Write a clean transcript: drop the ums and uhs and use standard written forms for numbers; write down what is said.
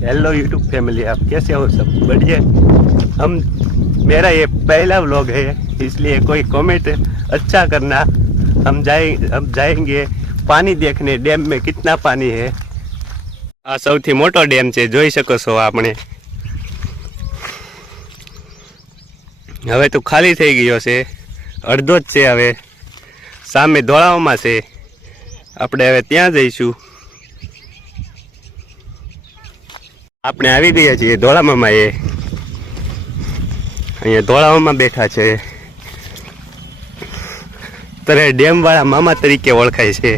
Hello YouTube family, आप कैसे हो? सब बढ़िया। मेरा ये पहला व्लॉग है, इसलिए कोई कमेंट अच्छा करना। हम जाएंगे पानी देखने, डैम में कितना पानी है। आ સૌથી મોટો ડેમ છે, જોઈ શકો છો આપણે। હવે તો ખાલી થઈ ગયો છે, અડધો જ છે। હવે સામે ધોળાવમાં છે, આપણે હવે ત્યાં જઈશું। આપણે આવી ગયા છીએ ધોળામાં। એ અહીંયા ધોળામાં બેઠા છે, ત્યારે ડેમ વાળા મામા તરીકે ઓળખાય છે।